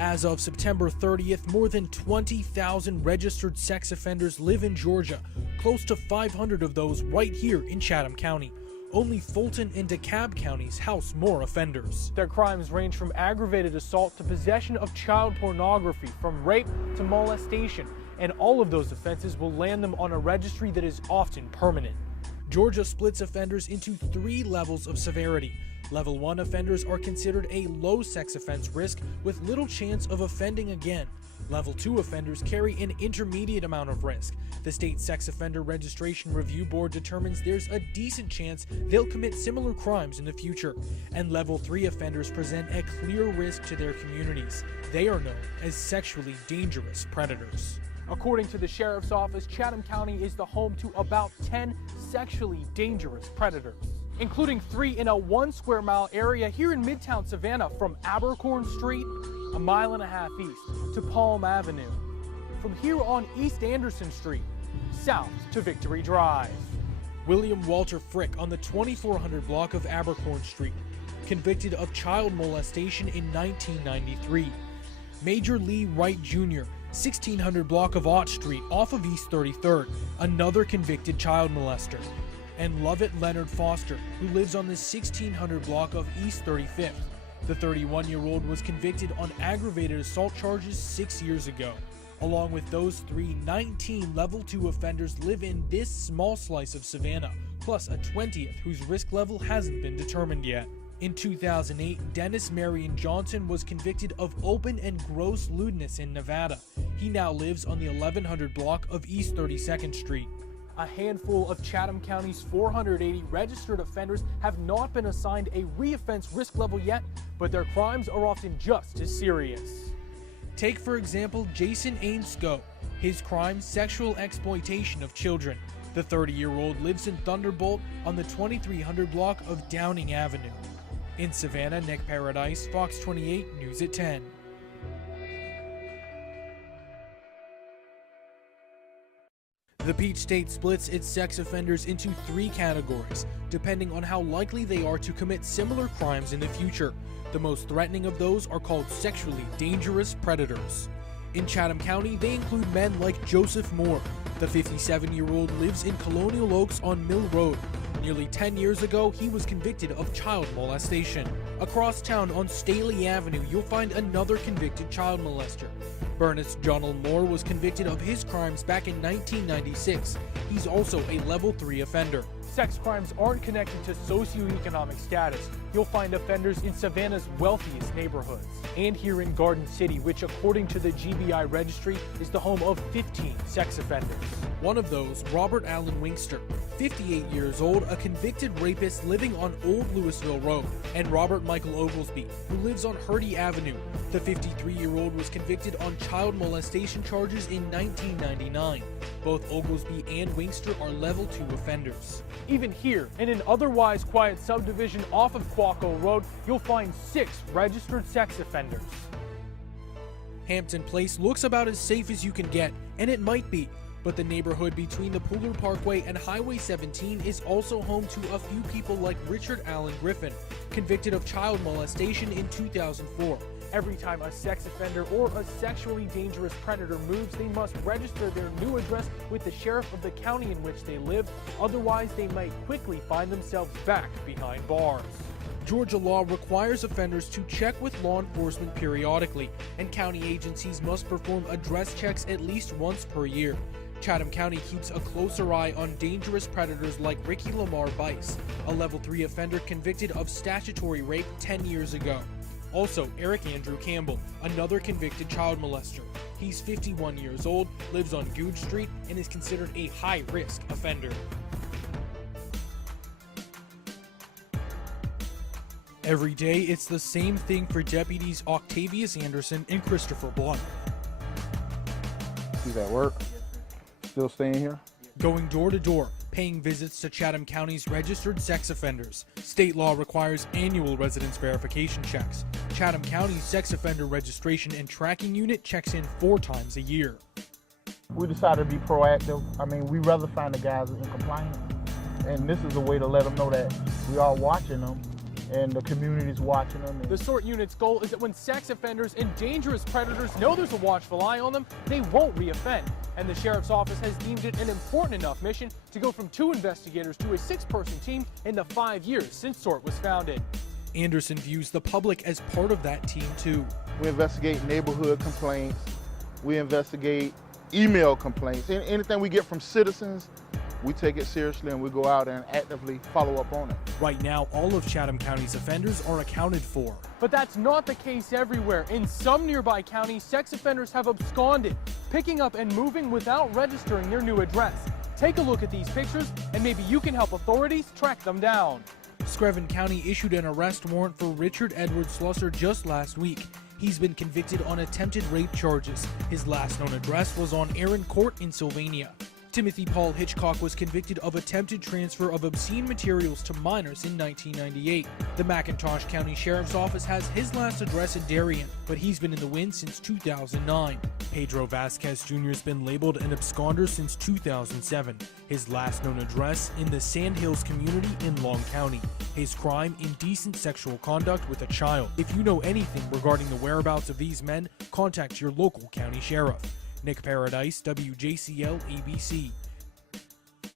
As of September 30th, more than 20,000 registered sex offenders live in Georgia, close to 500 of those right here in Chatham County. Only Fulton and DeKalb counties house more offenders. Their crimes range from aggravated assault to possession of child pornography, from rape to molestation, and all of those offenses will land them on a registry that is often permanent. Georgia splits offenders into 3 levels of severity. Level 1 offenders are considered a low sex offense risk with little chance of offending again. Level 2 offenders carry an intermediate amount of risk. The State Sex Offender Registration Review Board determines there's a decent chance they'll commit similar crimes in the future. And Level 3 offenders present a clear risk to their communities. They are known as sexually dangerous predators. According to the Sheriff's Office, Chatham County is the home to about 10 sexually dangerous predators, including 3 in a 1 square mile area here in Midtown Savannah, from Abercorn Street, a mile and a half east, to Palm Avenue. From here on East Anderson Street, south to Victory Drive. William Walter Frick on the 2400 block of Abercorn Street, convicted of child molestation in 1993. Major Lee Wright Jr., 1600 block of Ott Street off of East 33rd, another convicted child molester. And Lovett Leonard Foster, who lives on the 1600 block of East 35th. The 31-year-old was convicted on aggravated assault charges 6 years ago. Along with those 3, 19 level 2 offenders live in this small slice of Savannah, plus a 20th whose risk level hasn't been determined yet. In 2008, Dennis Marion Johnson was convicted of open and gross lewdness in Nevada. He now lives on the 1100 block of East 32nd Street. A handful of Chatham County's 480 registered offenders have not been assigned a reoffense risk level yet, but their crimes are often just as serious. Take, for example, Jason Ainscoe. His crime, sexual exploitation of children. The 30-year-old lives in Thunderbolt on the 2300 block of Downing Avenue. In Savannah, Nick Paradise, Fox 28 News at 10. The Peach State splits its sex offenders into 3 categories, depending on how likely they are to commit similar crimes in the future. The most threatening of those are called sexually dangerous predators. In Chatham County, they include men like Joseph Moore. The 57-year-old lives in Colonial Oaks on Mill Road. Nearly 10 years ago, he was convicted of child molestation. Across town on Staley Avenue, you'll find another convicted child molester. Bernest Jonell Moore was convicted of his crimes back in 1996. He's also a level 3 offender. Sex crimes aren't connected to socioeconomic status. You'll find offenders in Savannah's wealthiest neighborhoods, and here in Garden City, which according to the GBI registry is the home of 15 sex offenders. One of those, Robert Allen Winkster, 58 years old, a convicted rapist living on Old Louisville Road, and Robert Michael Oglesby, who lives on Hurdy Avenue. The 53-year-old was convicted on child molestation charges in 1999. Both Oglesby and Winkster are level 2 offenders. Even here, in an otherwise quiet subdivision off of Quaco Road, you'll find 6 registered sex offenders. Hampton Place looks about as safe as you can get, and it might be. But the neighborhood between the Pooler Parkway and Highway 17 is also home to a few people like Richard Allen Griffin, convicted of child molestation in 2004. Every time a sex offender or a sexually dangerous predator moves, they must register their new address with the sheriff of the county in which they live. Otherwise, they might quickly find themselves back behind bars. Georgia law requires offenders to check with law enforcement periodically, and county agencies must perform address checks at least once per year. Chatham County keeps a closer eye on dangerous predators like Ricky Lamar Bice, a level 3 offender convicted of statutory rape 10 years ago. Also, Eric Andrew Campbell, another convicted child molester. He's 51 years old, lives on Googe Street, and is considered a high-risk offender. Every day, it's the same thing for deputies Octavius Anderson and Christopher Blunt. He's at work. Still staying here? Going door to door, paying visits to Chatham County's registered sex offenders. State law requires annual residence verification checks. Chatham County's sex offender registration and tracking unit checks in 4 times a year. We decided to be proactive. I mean, we rather find the guys in compliance, and this is a way to let them know that we are watching them and the community's watching them. The SORT unit's goal is that when sex offenders and dangerous predators know there's a watchful eye on them, they won't reoffend. And the Sheriff's Office has deemed it an important enough mission to go from 2 investigators to a 6-person team in the 5 years since SORT was founded. Anderson views the public as part of that team too. We investigate neighborhood complaints. We investigate email complaints. Anything we get from citizens, we take it seriously and we go out and actively follow up on it. Right now, all of Chatham County's offenders are accounted for. But that's not the case everywhere. In some nearby counties, sex offenders have absconded, picking up and moving without registering their new address. Take a look at these pictures and maybe you can help authorities track them down. Screven County issued an arrest warrant for Richard Edward Slusser just last week. He's been convicted on attempted rape charges. His last known address was on Aaron Court in Sylvania. Timothy Paul Hitchcock was convicted of attempted transfer of obscene materials to minors in 1998. The McIntosh County Sheriff's Office has his last address in Darien, but he's been in the wind since 2009. Pedro Vasquez Jr. has been labeled an absconder since 2007. His last known address in the Sandhills community in Long County. His crime, indecent sexual conduct with a child. If you know anything regarding the whereabouts of these men, contact your local county sheriff. Nick Paradise, WJCL ABC.